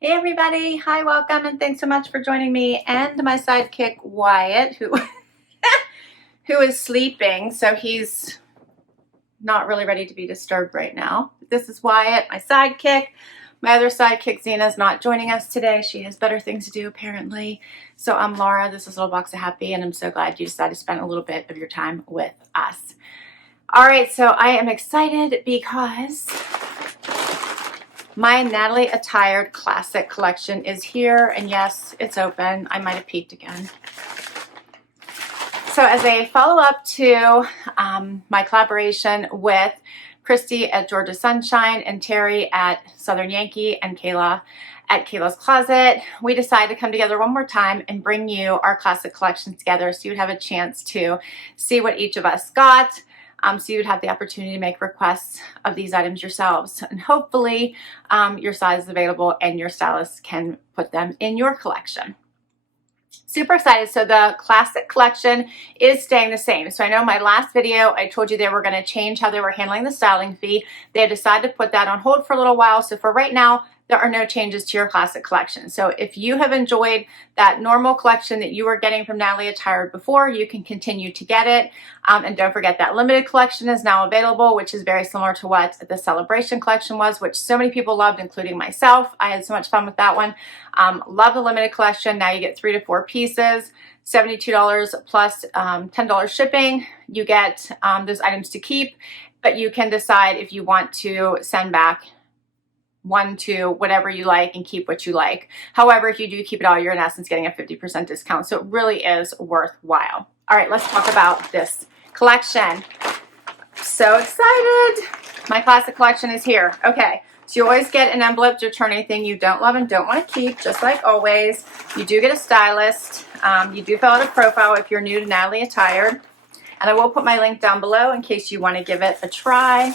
Hey everybody, hi, welcome, and thanks so much for joining me and my sidekick Wyatt, who who is sleeping, so he's not really ready to be disturbed right now. This is Wyatt, my sidekick. My other sidekick Zena is not joining us today. She has better things to do apparently. So I'm Laura, this is Little Box of Happy, and I'm so glad you decided to spend a little bit of your time with us. All right, so I am excited because my Natalie Attired Classic Collection is here, and yes, it's open. I might have peeked again. So as a follow-up to my collaboration with Christy at Georgia Sunshine and Terry at Southern Yankee and Kayla at Kayla's Closet, we decided to come together one more time and bring you our classic collection together so you'd have a chance to see what each of us got. So you'd have the opportunity to make requests of these items yourselves, and hopefully your size is available and your stylist can put them in your collection. Super excited. So the classic collection is staying the same. So I know my last video, I told you they were going to change how they were handling the styling fee. They decided to put that on hold for a little while. So for right now, there are no changes to your classic collection. So if you have enjoyed that normal collection that you were getting from Natalie Attired before, you can continue to get it. And don't forget that limited collection is now available, which is very similar to what the celebration collection was, which so many people loved, including myself. I had so much fun with that one. Love the limited collection. Now you get 3 to 4 pieces, $72 plus $10 shipping. You get those items to keep, but you can decide if you want to send back 1, 2, whatever you like, and keep what you like. However, if you do keep it all, you're in essence getting a 50% discount. So it really is worthwhile. All right, let's talk about this collection. So excited. My classic collection is here. Okay, so you always get an envelope to return anything you don't love and don't want to keep, just like always. You do get a stylist. You do fill out a profile if you're new to Natalie Attired. And I will put my link down below in case you want to give it a try.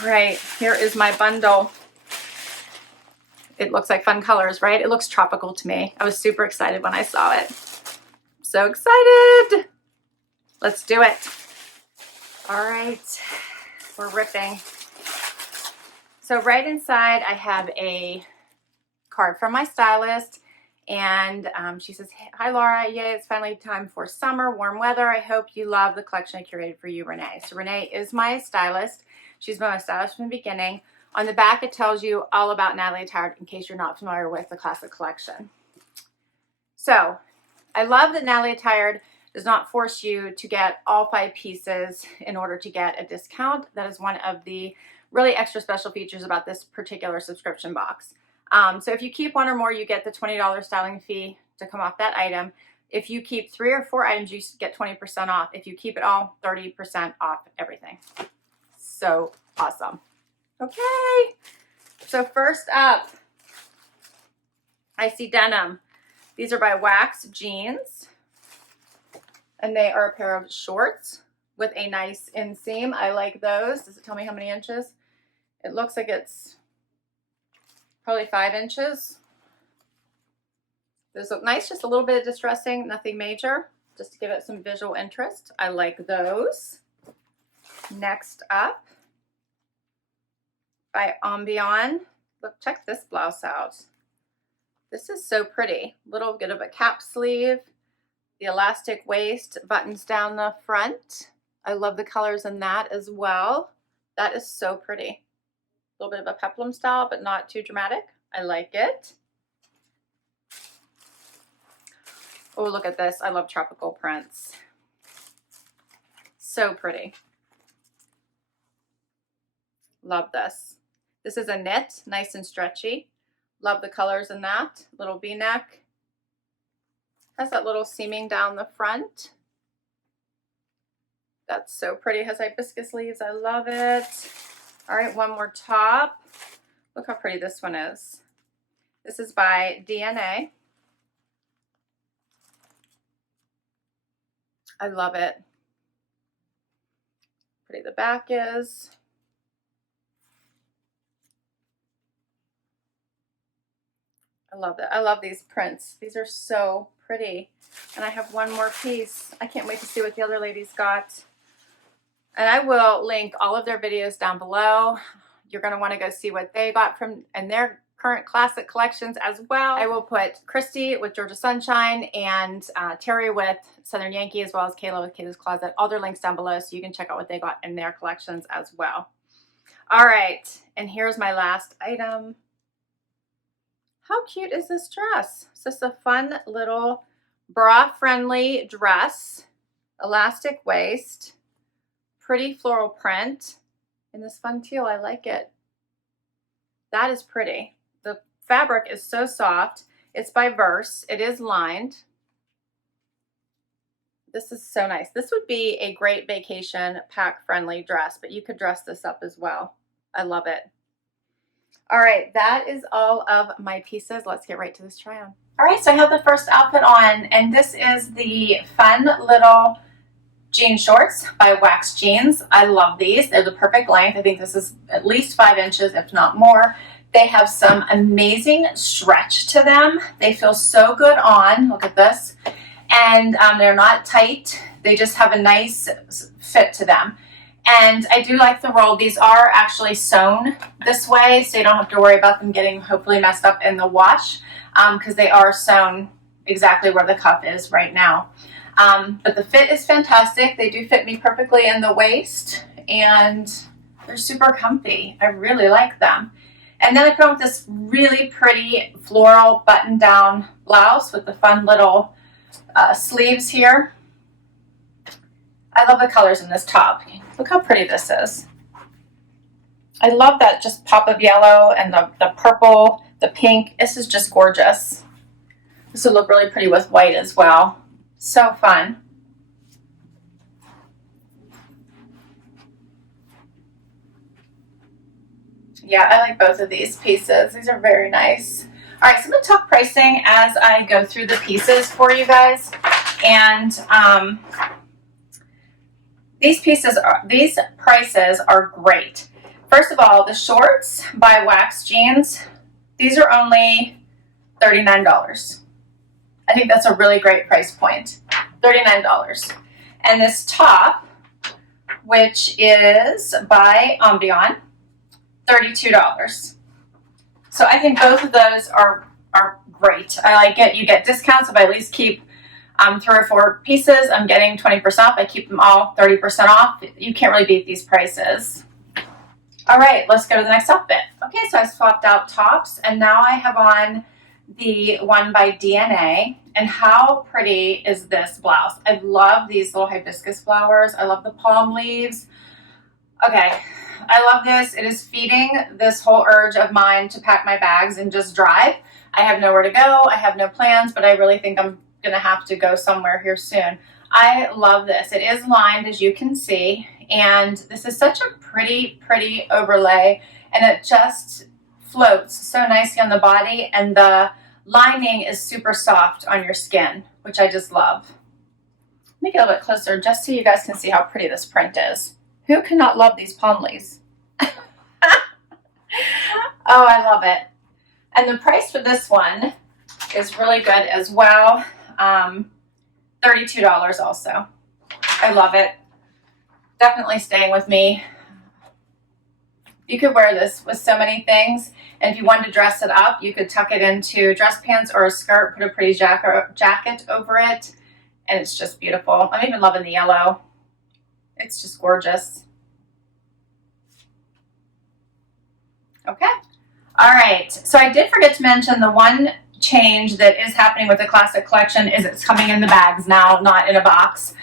All right, here is my bundle. It looks like fun colors, right? It looks tropical to me. I was super excited when I saw it. So excited. Let's do it. All right, we're ripping. So right inside, I have a card from my stylist, and she says, "Hi Laura, yay, it's finally time for summer, warm weather. I hope you love the collection I curated for you, Renee." So Renee is my stylist. She's been my stylist from the beginning. On the back, it tells you all about Natalie Attired in case you're not familiar with the classic collection. So I love that Natalie Attired does not force you to get all 5 pieces in order to get a discount. That is one of the really extra special features about this particular subscription box. So if you keep 1 or more, you get the $20 styling fee to come off that item. If you keep 3 or 4 items, you get 20% off. If you keep it all, 30% off everything. So awesome. Okay, so first up, I see Denim. These are by Wax Jeans, and they are a pair of shorts with a nice inseam. I like those. Does it tell me how many inches? It looks like it's probably 5 inches. Those look nice, just a little bit of distressing, nothing major, just to give it some visual interest. I like those. Next up, by Ambian. Look, check this blouse out. This is so pretty. Little bit of a cap sleeve. The elastic waist buttons down the front. I love the colors in that as well. That is so pretty. A little bit of a peplum style, but not too dramatic. I like it. Oh, look at this. I love tropical prints. So pretty. Love this. This is a knit, nice and stretchy. Love the colors in that. Little V-neck. Has that little seaming down the front. That's so pretty. It has hibiscus leaves. I love it. All right, one more top. Look how pretty this one is. This is by DNA. I love it. Pretty the back is. I love it. I love these prints. These are so pretty. And I have one more piece. I can't wait to see what the other ladies got. And I will link all of their videos down below. You're going to want to go see what they got from and their current classic collections as well. I will put Christy with Georgia Sunshine and Terry with Southern Yankee, as well as Kayla with Kayla's Closet. All their links down below so you can check out what they got in their collections as well. All right, and here's my last item. How cute is this dress? It's just a fun little bra-friendly dress, elastic waist, pretty floral print, and this fun teal. I like it. That is pretty. The fabric is so soft. It's by Verse. It is lined. This is so nice. This would be a great vacation pack-friendly dress, but you could dress this up as well. I love it. All right, that is all of my pieces. Let's get right to this try on. All right, so I have the first outfit on, and this is the fun little jean shorts by Wax Jeans. I love these. They're the perfect length. I think this is at least 5 inches, if not more. They have some amazing stretch to them. They feel so good on. Look at this. And they're not tight. They just have a nice fit to them. And I do like the roll. These are actually sewn this way, so you don't have to worry about them getting hopefully messed up in the wash, because they are sewn exactly where the cuff is right now. But the fit is fantastic. They do fit me perfectly in the waist, and they're super comfy. I really like them. And then I put on with this really pretty floral button-down blouse with the fun little sleeves here. I love the colors in this top. Look how pretty this is. I love that just pop of yellow and the purple, the pink. This is just gorgeous. This would look really pretty with white as well. So fun. Yeah, I like both of these pieces. These are very nice. All right, so I'm going to talk pricing as I go through the pieces for you guys. And these prices are great. First of all, the shorts by Wax Jeans, these are only $39. I think that's a really great price point, $39. And this top, which is by Ambian, $32. So I think both of those are great. I like it. You get discounts if I at least keep 3 or 4 pieces. I'm getting 20% off. I keep them all 30% off. You can't really beat these prices. All right, let's go to the next outfit. Okay, so I swapped out tops, and now I have on the one by DNA. And how pretty is this blouse? I love these little hibiscus flowers. I love the palm leaves. Okay, I love this. It is feeding this whole urge of mine to pack my bags and just drive. I have nowhere to go. I have no plans, but I really think I'm gonna have to go somewhere here soon. I love this. It is lined, as you can see, and this is such a pretty overlay, and it just floats so nicely on the body, and the lining is super soft on your skin, which I just love. Let me get a little bit closer just so you guys can see how pretty this print is. Who cannot love these palm leaves? Oh, I love it. And the price for this one is really good as well. $32 also. I love it. Definitely staying with me. You could wear this with so many things. And if you wanted to dress it up, you could tuck it into dress pants or a skirt, put a pretty jacket over it, and it's just beautiful. I'm even loving the yellow. It's just gorgeous. Okay. All right. So I did forget to mention the one change that is happening with the Classic Collection is it's coming in the bags now, not in a box.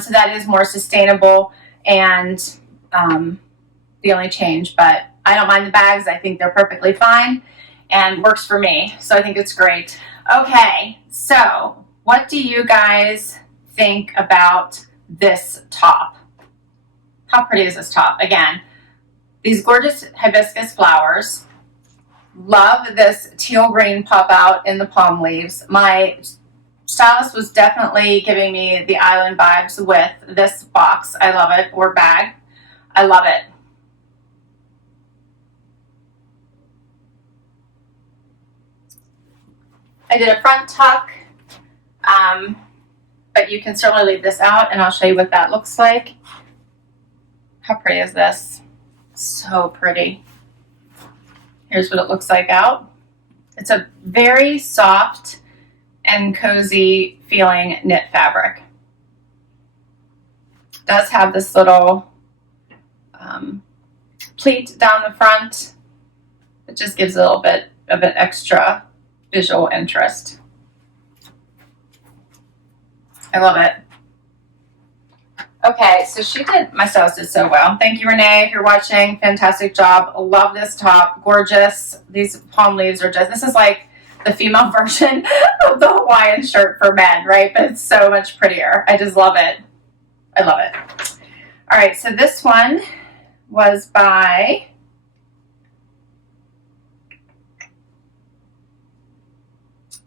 So that is more sustainable and the only change, but I don't mind the bags. I think they're perfectly fine and works for me. So I think it's great. Okay. So what do you guys think about this top? How pretty is this top? Again, these gorgeous hibiscus flowers. Love this teal green pop out in the palm leaves. My stylist was definitely giving me the island vibes with this box. I love it, or bag. I love it. I did a front tuck, but you can certainly leave this out, and I'll show you what that looks like. How pretty is this? So pretty. Here's what it looks like out. It's a very soft and cozy feeling knit fabric. It does have this little pleat down the front. It just gives a little bit of an extra visual interest. I love it. Okay, so my stylist did so well. Thank you, Renee, if you're watching. Fantastic job. Love this top. Gorgeous. These palm leaves are just, this is like the female version of the Hawaiian shirt for men, right? But it's so much prettier. I just love it. I love it. All right, so this one was by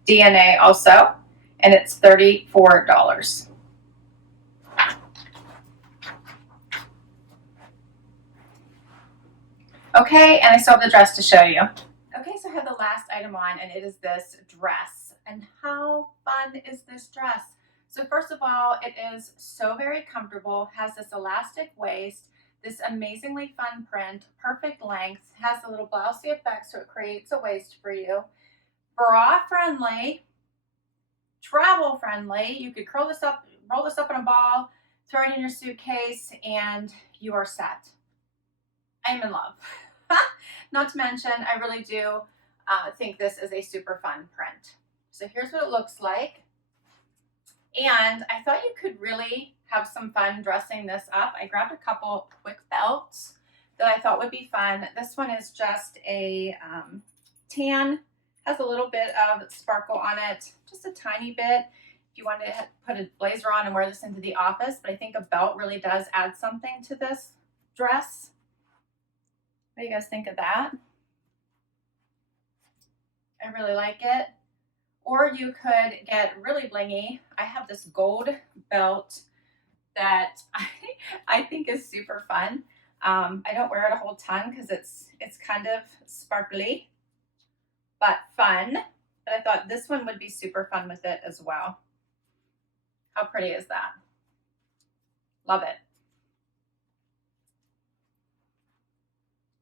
DNA also, and it's $34. Okay, and I still have the dress to show you. Okay, so I have the last item on, and it is this dress. And how fun is this dress? So first of all, it is so very comfortable, has this elastic waist, this amazingly fun print, perfect length, has a little blousey effect, so it creates a waist for you. Bra friendly, travel friendly. You could curl this up, roll this up in a ball, throw it in your suitcase, and you are set. I'm in love. Not to mention, I really do think this is a super fun print. So here's what it looks like. And I thought you could really have some fun dressing this up. I grabbed a couple quick belts that I thought would be fun. This one is just a tan, has a little bit of sparkle on it, just a tiny bit. If you want to put a blazer on and wear this into the office, but I think a belt really does add something to this dress. What do you guys think of that? I really like it. Or you could get really blingy. I have this gold belt that I think is super fun. I don't wear it a whole ton because it's kind of sparkly, but fun. But I thought this one would be super fun with it as well. How pretty is that? Love it.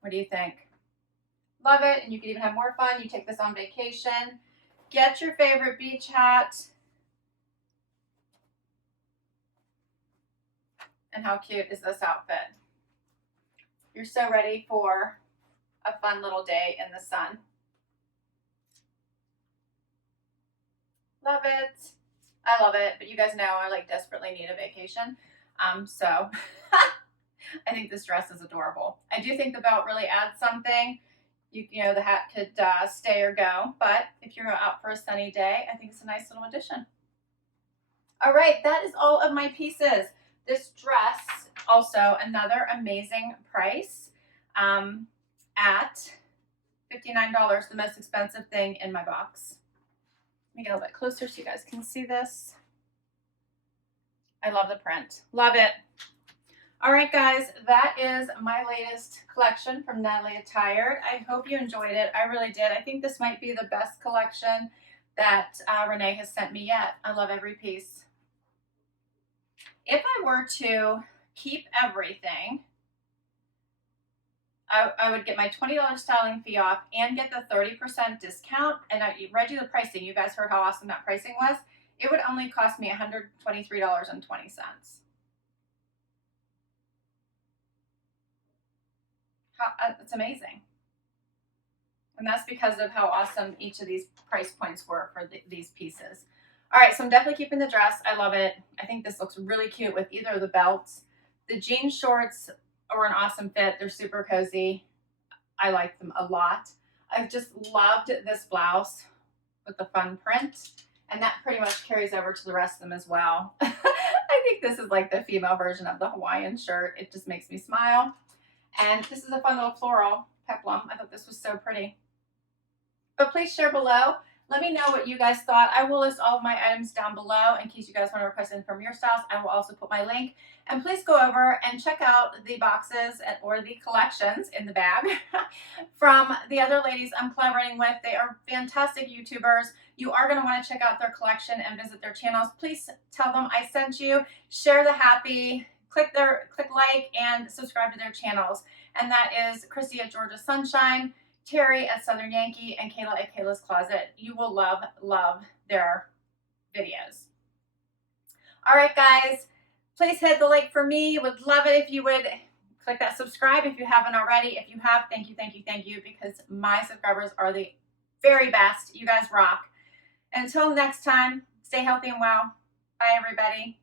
What do you think? Love it. And you can even have more fun. You take this on vacation. Get your favorite beach hat. And how cute is this outfit? You're so ready for a fun little day in the sun. Love it. I love it. But you guys know I like desperately need a vacation. So I think this dress is adorable. I do think the belt really adds something. You know, the hat could stay or go, but if you're out for a sunny day, I think it's a nice little addition. All right, that is all of my pieces. This dress, also another amazing price at $59, the most expensive thing in my box. Let me get a little bit closer so you guys can see this. I love the print. Love it. All right, guys, that is my latest collection from Natalie Attired. I hope you enjoyed it. I really did. I think this might be the best collection that Renee has sent me yet. I love every piece. If I were to keep everything, I would get my $20 styling fee off and get the 30% discount. And I read you the pricing. You guys heard how awesome that pricing was. It would only cost me $123.20. It's amazing. And that's because of how awesome each of these price points were for these pieces. All right, so I'm definitely keeping the dress. I love it. I think this looks really cute with either of the belts. The jean shorts are an awesome fit. They're super cozy. I like them a lot. I've just loved this blouse with the fun print, and that pretty much carries over to the rest of them as well. I think this is like the female version of the Hawaiian shirt. It just makes me smile. And this is a fun little floral peplum. I thought this was so pretty. But please share below. Let me know what you guys thought. I will list all of my items down below in case you guys want to request anything from your styles. I will also put my link. And please go over and check out the boxes or the collections in the bag from the other ladies I'm collaborating with. They are fantastic YouTubers. You are going to want to check out their collection and visit their channels. Please tell them I sent you. Share the happy. Click like and subscribe to their channels. And that is Christy at Georgia Sunshine, Terry at Southern Yankee and Kayla at Kayla's Closet. You will love, love their videos. All right, guys, please hit the like for me. Would love it if you would click that subscribe if you haven't already. If you have, thank you, thank you, thank you, because my subscribers are the very best. You guys rock. Until next time, stay healthy and well. Bye, everybody.